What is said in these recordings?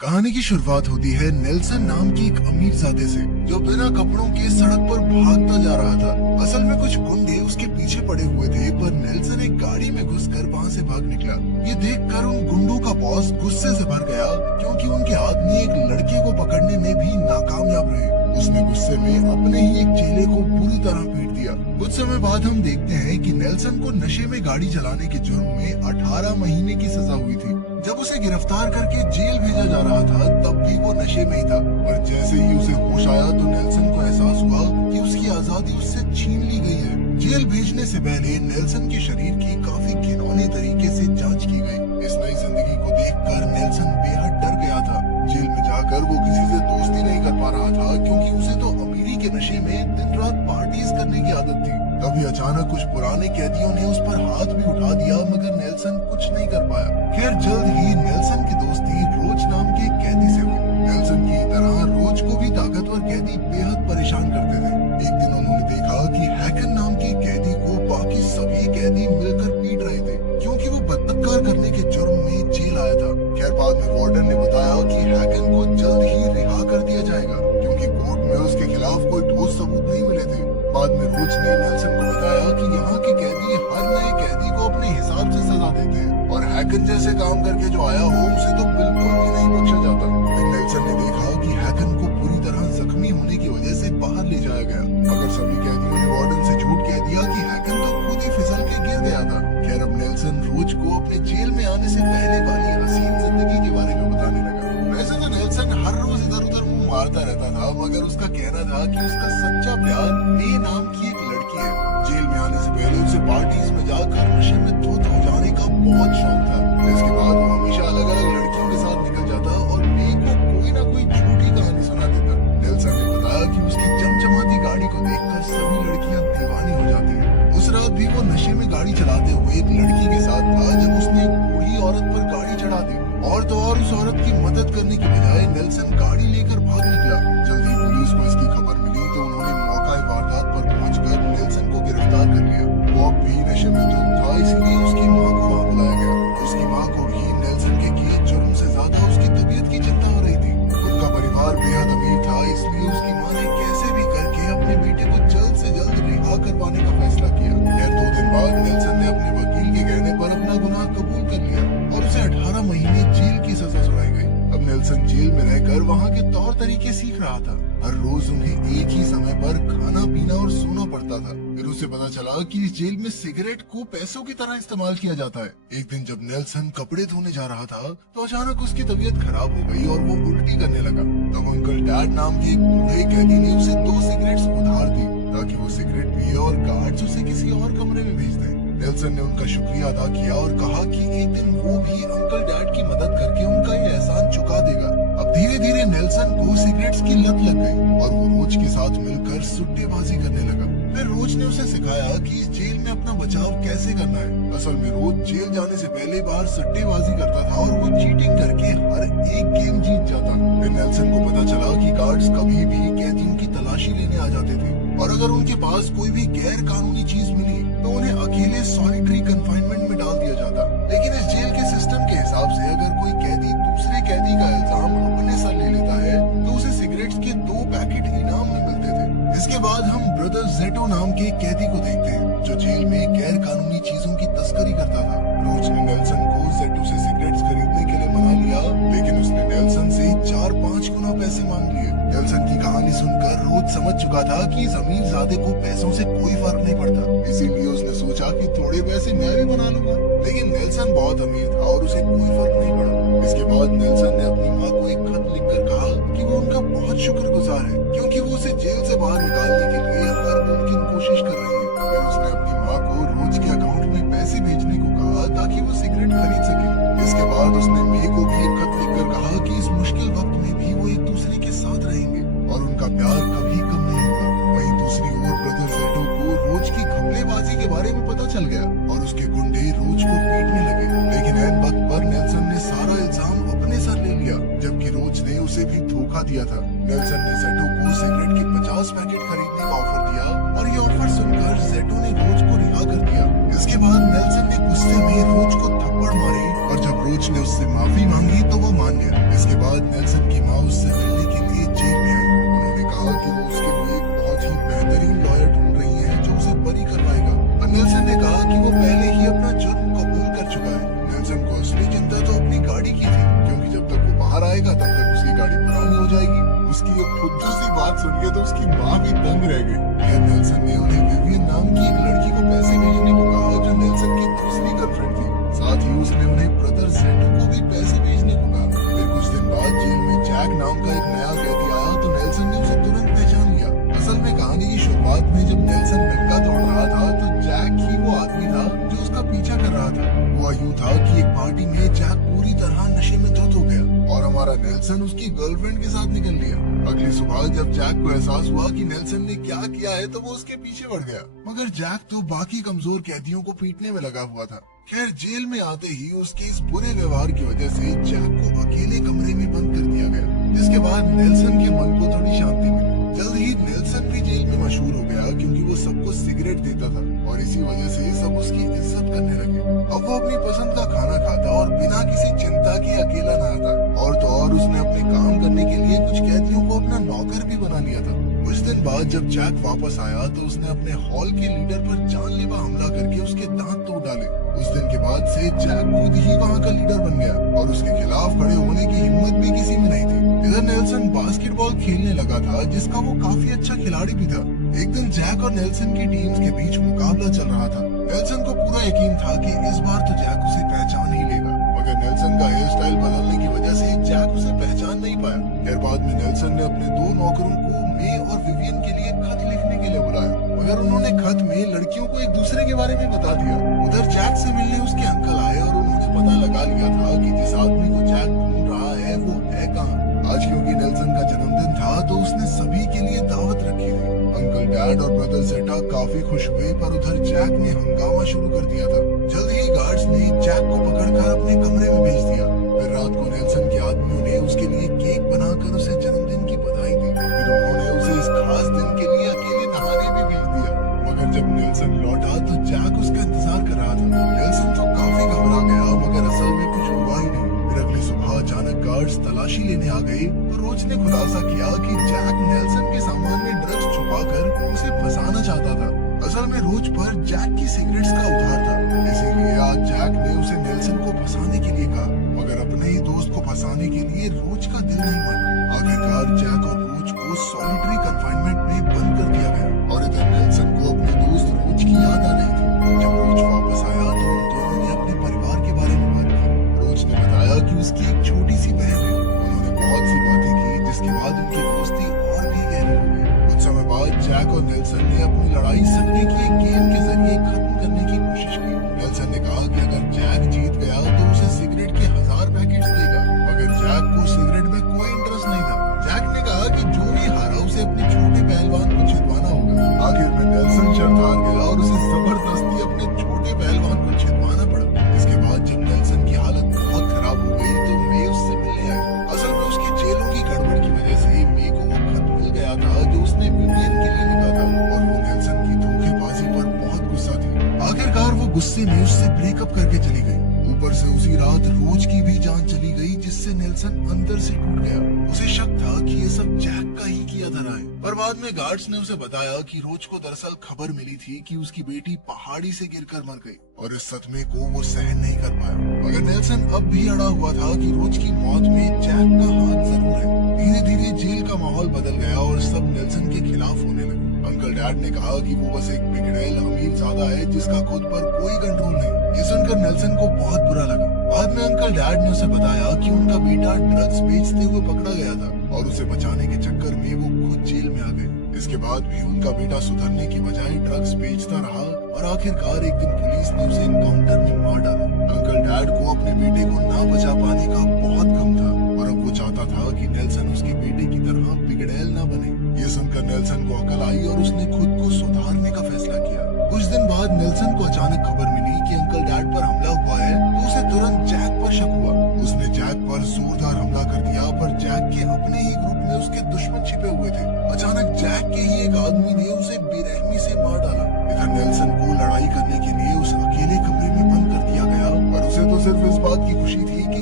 कहानी की शुरुआत होती है नेल्सन नाम की एक अमीरजादे से, जो बिना कपड़ों के सड़क पर भागता जा रहा था। असल में कुछ गुंडे उसके पीछे पड़े हुए थे, पर नेल्सन एक गाड़ी में घुसकर वहां से भाग निकला। ये देखकर उन गुंडों का बॉस गुस्से से भर गया, क्योंकि उनके आदमी एक लड़के को पकड़ने में भी नाकामयाब रहे। उसने गुस्से में अपने ही एक चेले को बुरी तरह पीट दिया। कुछ समय बाद हम देखते हैं कि नेल्सन को नशे में गाड़ी चलाने के जुर्म में 18 महीने की सजा हुई थी। जब उसे गिरफ्तार करके जेल भेजा जा रहा था, तब भी वो नशे में ही था। पर जैसे ही उसे होश आया तो नेल्सन को एहसास हुआ कि उसकी आजादी उससे छीन ली गई है। जेल भेजने से पहले नेल्सन के शरीर की काफी घिनौने तरीके से जांच की गई। इस नई जिंदगी को देखकर नेल्सन बेहद डर गया था। जेल में जाकर वो किसी से दोस्ती नहीं कर पा रहा था, क्योंकि उसे तो अमीरी के नशे में दिन रात पार्टीज करने की आदत थी। तभी अचानक कुछ पुराने कैदियों ने उस पर हाथ भी उठा दिया, मगर नेल्सन कुछ नहीं कर पाया। खैर जल्द ही नेल्सन की दोस्ती रोज नाम के एक कैदी से हुई। नेल्सन की तरह रोज को भी ताकतवर कैदी बेहद परेशान करते थे। एक दिन उन्होंने देखा कि हैकन नाम के कैदी को बाकी सभी कैदी मिलकर पीट रहे थे, क्योंकि वो बलात्कार करने के जुर्म में जेल आया था। खैर बाद में वार्डन ने बताया कि हैकन को जल्द ही रिहा कर दिया जाएगा, क्योंकि कोर्ट में उसके खिलाफ कोई ठोस सबूत नहीं मिले थे। बाद में रोज ने नेल्सन को बताया कि यहाँ के कैदी हर नए कैदी को अपने हिसाब से सजा देते हैं, और हैकन जैसे काम करके जो आया हो उसे तो बिल्कुल भी नहीं बख्शा जाता। फिर नेल्सन ने देखा कि हैकन को पूरी तरह जख्मी होने की वजह से बाहर ले जाया गया, मगर सभी कैदियों ने वार्डन से झूठ कह दिया कि हैकन तो खुद ही फिसल के गिर गया था। खैर अब नेल्सन रोज को अपने जेल में आने से पहले वाली हसीन जिंदगी के बारे में बताने लगा। वैसे तो नेल्सन हर रोज इधर उधर मुंह मारता रहता था, मगर उसका कहना था कि उसका सच्चा प्यार मे नाम की एक लड़की है। जेल में आने से पहले उसे पार्टीज में जाकर नशे में धुत हो जाने का बहुत शौक था। इसके बाद वो हमेशा अलग अलग लड़कियों के साथ निकल जाता और मे को कोई ना कोई झूठी कहानी सुना देता। नेल्सन ने बताया कि उसकी चमचमाती गाड़ी को देखकर सभी लड़कियां दीवानी हो जाती है। उस रात भी वो नशे में गाड़ी चलाते हुए एक लड़की के साथ था, जब उसने एक बूढ़ी औरत पर गाड़ी चढ़ा दी। और तो और उस औरत की मदद करने की बजाय नेल्सन गाड़ी लेकर भाग निकला। जल्दी पुलिस को इसकी खबर मिली तो उन्होंने मौका वारदात पर पहुंचकर नेल्सन को गिरफ्तार कर लिया। वो अब भी नशे में धुत था, इसलिए उसकी मां को वहां बुलाया गया। उसकी मां को भी नेल्सन के किए जुर्म से ज्यादा उसकी तबीयत की चिंता हो रही थी। उनका परिवार बेहद अमीर था, इसलिए उसकी मां ने कैसे भी करके अपने बेटे को जल्द से जल्द रिहा करवाने का फैसला किया। खैर 2 दिन बाद नेल्सन ने अपने वकील के कहने पर अपना गुनाह कबूल कर लिया और उसे 18 महीने जेल की सजा सुनाई गई। अब नेल्सन जेल में रहकर वहाँ के तौर तरीके सीख रहा था। हर रोज उन्हें एक ही समय पर खाना पीना और सोना पड़ता था। फिर उसे पता चला कि इस जेल में सिगरेट को पैसों की तरह इस्तेमाल किया जाता है। एक दिन जब नेल्सन कपड़े धोने जा रहा था, तो अचानक उसकी तबीयत खराब हो गई और वो उल्टी करने लगा। तब अंकल डैड नाम के एक बूढ़े कैदी ने उसे 2 सिगरेट्स उधार दी, ताकि वो सिगरेट पिए और गार्ड्स उसे किसी और कमरे में भेज दें। नेल्सन ने उनका शुक्रिया अदा किया और कहा कि एक दिन वो भी अंकल डैड की मदद करके उनका ये एहसान चुका देगा। अब धीरे धीरे नेल्सन को सिगरेट्स की लत लग गई और वो रोज के साथ मिलकर सुट्टेबाजी करने लगा। फिर रोज ने उसे सिखाया कि इस जेल में अपना बचाव कैसे करना है। असल में रोज जेल जाने से पहले बाहर सट्टेबाजी करता था और वो चीटिंग करके हर एक गेम जीत जाता। फिर नेल्सन को पता चला कि गार्ड्स कभी भी कैदियों की तलाशी लेने आ जाते थे, और अगर उनके पास कोई भी गैर कानूनी चीज मिली तो उन्हें अकेले सॉलिटरी कन्फाइनमेंट में डाल दिया जाता। लेकिन इस जेल के सिस्टम के हिसाब से अगर कोई कैदी दूसरे कैदी का इल्जाम अपने सर ले लेता है, तो उसे सिगरेट्स के 2 पैकेट इनाम में मिलते थे। इसके बाद हम ब्रदर जेटो नाम के एक कैदी को देखते हैं, जो जेल में गैर कानूनी चीजों की तस्करी करता था। रोज ने नेल्सन को जेटो से सिगरेट्स खरीदने के लिए मना लिया, लेकिन उसने नेल्सन से 4-5 गुना पैसे मांग लिए। नेल्सन की कहानी सुनकर रोज समझ चुका था कि इस अमीरजादे को पैसों से कोई फर्क नहीं पड़ता, इसीलिए उसने सोचा कि थोड़े पैसे मैं भी बना लूंगा। लेकिन नेल्सन बहुत अमीर था और उसे कोई फर्क नहीं पड़ा। इसके बाद नेल्सन ने अपनी माँ को एक खत लिखकर कहा कि वो उनका बहुत शुक्रगुजार है, क्योंकि वो उसे जेल से बाहर निकालने के लिए हर मुमकिन कोशिश कर रही है। फिर उसने अपनी माँ को रोज के अकाउंट में पैसे भेजने को कहा, ताकि वो सिगरेट खरीद सके। इसके बाद उसने मे को भी एक खत लिखकर कहा कि इस मुश्किल वक्त में भी वो एक दूसरे के साथ रहेंगे और उनका प्यार कभी कम नहीं होगा। वहीं दूसरी ओर ब्रदर जेटो को रोज की घपलेबाजी के बारे में पता चल गया और उसके गुंडे रोज को पीटने लगे। लेकिन ऐन वक्त पर नेल्सन ने सारा इल्जाम अपने सर ले लिया, जबकि रोज ने उसे भी धोखा दिया था। नेल्सन ने जेटो को सिगरेट के 50 पैकेट खरीदने का ऑफर दिया, और ये ऑफर सुनकर जेटो ने रोज को रिहा कर दिया। इसके बाद नेल्सन ने गुस्से में रोज को थप्पड़ मारी, और जब रोज कोच ने उससे माफी मांगी तो वो मान गया। इसके बाद नेल्सन की माँ उससे मिलने के लिए जेल में आई। उन्होंने कहा कि वो उसके लिए एक बहुत ही बेहतरीन लॉयर ढूंढ रही है जो उसे बरी करवाएगा। और नेल्सन ने कहा कि वो पहले ही अपना जुर्म कबूल कर चुका है। नेल्सन को असली चिंता तो अपनी गाड़ी की थी, क्योंकि जब तक वो बाहर आएगा तब तक उसकी गाड़ी पुरानी हो जाएगी। उसकी एक फुद्दू सी बात सुन के तो उसकी माँ भी दंग रह गई। फिर नेल्सन ने उन्हें विवियन नाम की एक लड़की को पैसे भेजने को कहा जो नेल्सन की दूसरी गर्लफ्रेंड थी। साथ ही उसने उन्हें ब्रदर जेटो को भी पैसे भेजने को कहा। फिर कुछ दिन बाद जेल में जैक नाम का एक नया कैदी आया तो नेल्सन ने उसे तुरंत पहचान लिया। असल में कहानी की शुरुआत में जब नेल्सन नंगा दौड़ रहा था तो जैक ही वो आदमी था जो उसका पीछा कर रहा था। हुआ यूं था कि एक पार्टी में जैक पूरी तरह नशे में धुत हो गया और हमारा नेल्सन उसकी गर्लफ्रेंड के साथ निकल लिया। अगली सुबह जब जैक को एहसास हुआ कि नेल्सन ने क्या किया है तो वो उसके पीछे बढ़ गया, मगर जैक तो बाकी कमजोर कैदियों को पीटने में लगा हुआ था। खैर जेल में आते ही उसके इस बुरे व्यवहार की वजह से जैक को अकेले कमरे में बंद कर दिया गया, जिसके बाद नेल्सन के मन को थोड़ी शांति मिली। जल्द ही नेल्सन भी जेल में मशहूर हो गया क्योंकि वो सबको सिगरेट देता था और इसी वजह से सब उसकी इज्जत करने लगे। अब वो अपनी पसंद का खाना खाता और बिना किसी चिंता के अकेला नहाता। और तो और उसने अपने काम करने के लिए कुछ कैदियों को अपना नौकर भी बना लिया था। कुछ दिन बाद जब जैक वापस आया तो उसने अपने हॉल के लीडर पर जानलेवा हमला करके उसके दांत तोड़ डाले। उस दिन के बाद से जैक खुद ही वहाँ का लीडर बन गया और उसके खिलाफ खड़े होने की हिम्मत भी किसी में नहीं थी। इधर नेल्सन बास्केटबॉल खेलने लगा था, जिसका वो काफी अच्छा खिलाड़ी भी था। एक दिन जैक और नेल्सन की टीम्स के बीच मुकाबला चल रहा था। नेल्सन को पूरा यकीन था कि इस बार तो जैक उसे पहचान ही लेगा, मगर नेल्सन का हेयर स्टाइल बदलने की वजह से जैक उसे पहचान नहीं पाया। फिर बाद में नेल्सन ने अपने दो नौकरों को मे और विवियन के लिए खत लिखने के लिए बुलाया, मगर उन्होंने खत में लड़कियों को एक दूसरे के बारे में बता दिया। उधर जैक से मिलने उसके अंकल आए और उन्होंने पता लगा लिया था कि जिस आदमी को जैक ढूंढ रहा है वो है कहाँ। आज क्योंकि नेल्सन का जन्मदिन था तो उसने सभी के लिए दावत रखी थी। अंकल डैड और ब्रदर जेटा काफी खुश हुए, पर उधर जैक ने हंगामा शुरू कर दिया था। जल्द ही गार्ड्स ने जैक को पकड़कर अपने कमरे में भेज दिया। फिर रात को नेल्सन के आदमियों ने उसके लिए केक बनाकर उसे जन्मदिन की बधाई दी। फिर उन्होंने उसे इस खास दिन के लिए अकेले नहाने भी भेज दिया। मगर जब नेल्सन लौटा तो जैक उसका इंतजार कर रहा था। नेल्सन तो काफी घबरा गया, मगर असल में कुछ हुआ ही नहीं। फिर अगली सुबह अचानक गार्ड्स तलाशी लेने आ गए तो रोज ने खुलासा किया कि जैक नेल्सन के सामान में ड्रग्स छुपाकर उसे फंसाना चाहता था। असल में रोज पर जैक की सिगरेट्स का उधार था, इसीलिए आज जैक ने उसे नेल्सन को फंसाने के लिए कहा, मगर अपने ही दोस्त को फंसाने के लिए रोज का दिल नहीं माना। आखिरकार जैक और रोज को सॉलिटरी कन्फाइनमेंट में बंद कर दिया गया और इधर नेल्सन को अपने दोस्त रोज की याद आ रही थी। जब रोज वापस आया तो उन दोनों ने अपने परिवार के बारे में बात की। रोज ने बताया कि उसकी एक छोटी सी बहन है। उन्होंने बहुत सी बातें की, जिसके बाद उनकी दोस्ती और भी गहरी हो गई। कुछ समय बाद जैक और नेल्सन ने अपनी लड़ाई संडे की एक गेम के जरिए खत्म करने की कोशिश की। नेल्सन ने कहा कि अगर जैक जीत गया तो उसे सिगरेट के 1000 पैकेट्स देगा, मगर जैक को सिगरेट में कोई इंटरेस्ट नहीं था। जैक ने कहा कि जो भी हारा उसे अपने छोटे पहलवान को जितवाना होगा। आखिर में नेल्सन शर्त हार गया और उसे जबरदस्ती अपने छोटे पहलवान को जितवाना पड़ा। इसके बाद जब नेल्सन की हालत बहुत खराब हो गई तो मे उससे मिलने आई। असल में उसकी जेलों की गड़बड़ की वजह से मे को वो खत मिल गया था जो उसने विवियन के लिए लिखा था और वो नेल्सन की धोखेबाजी पर बहुत गुस्सा थी। आखिरकार वो गुस्से में उससे ब्रेकअप करके चली गई। ऊपर से उसी रात रोज की भी जान चली गई, जिससे नेल्सन अंदर से टूट गया। उसे शक था कि ये सब जैक का ही किया धरा है, पर बाद में गार्ड्स ने उसे बताया कि रोज को दरअसल खबर मिली थी कि उसकी बेटी पहाड़ी से गिरकर मर गई और इस सदमे को वो सहन नहीं कर पाया। मगर नेल्सन अब भी अड़ा हुआ था कि रोज की मौत में जैक का हाथ जरूर है। धीरे धीरे जेल का माहौल बदल गया और सब नेल्सन के खिलाफ होने लगे। अंकल डैड ने कहा कि वो बस एक बिगड़ैल अमीर ज़्यादा है जिसका खुद पर कोई कंट्रोल नहीं। ये सुनकर नेल्सन को बहुत बुरा लगा। बाद में अंकल डैड ने उसे बताया कि उनका बेटा ड्रग्स बेचते हुए पकड़ा गया था और उसे बचाने के चक्कर में वो खुद जेल में आ गए। इसके बाद भी उनका बेटा सुधरने की बजाय ड्रग्स बेचता रहा और आखिरकार एक दिन पुलिस ने उसे एनकाउंटर में मार डाला। अंकल डैड को अपने बेटे को ना बचा पाने का बहुत गम था और अब वो चाहता था कि नेल्सन उसके बेटे की तरह बिगड़ैल ना बने। ये सुनकर नेल्सन को अकल आई और उसने खुद को सुधारने का फैसला किया। कुछ दिन बाद नेल्सन को अचानक खबर मिली कि अंकल डैड पर हमला हुआ है तो उसे तुरंत जैक पर शक हुआ। उसने जैक पर जोरदार हमला कर दिया, पर जैक के अपने ही ग्रुप में उसके दुश्मन छिपे हुए थे। अचानक जैक के ही एक आदमी ने उसे बेरहमी से मार डाला। इधर नेल्सन को लड़ाई करने के लिए उस अकेले कमरे में बंद कर दिया गया, पर उसे तो सिर्फ इस बात की खुशी थी कि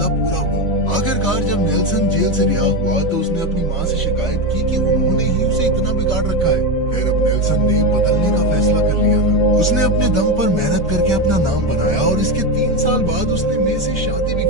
बदला पूरा हुआ। आखिरकार जब नेल्सन जेल से रिहा हुआ तो उसने अपनी माँ से शिकायत की कि उन्होंने ही उसे इतना बिगाड़ रखा है। फिर अब नेल्सन ने बदलने का फैसला कर लिया था। उसने अपने दम पर मेहनत करके अपना नाम बनाया और इसके 3 साल बाद उसने मे से शादी भी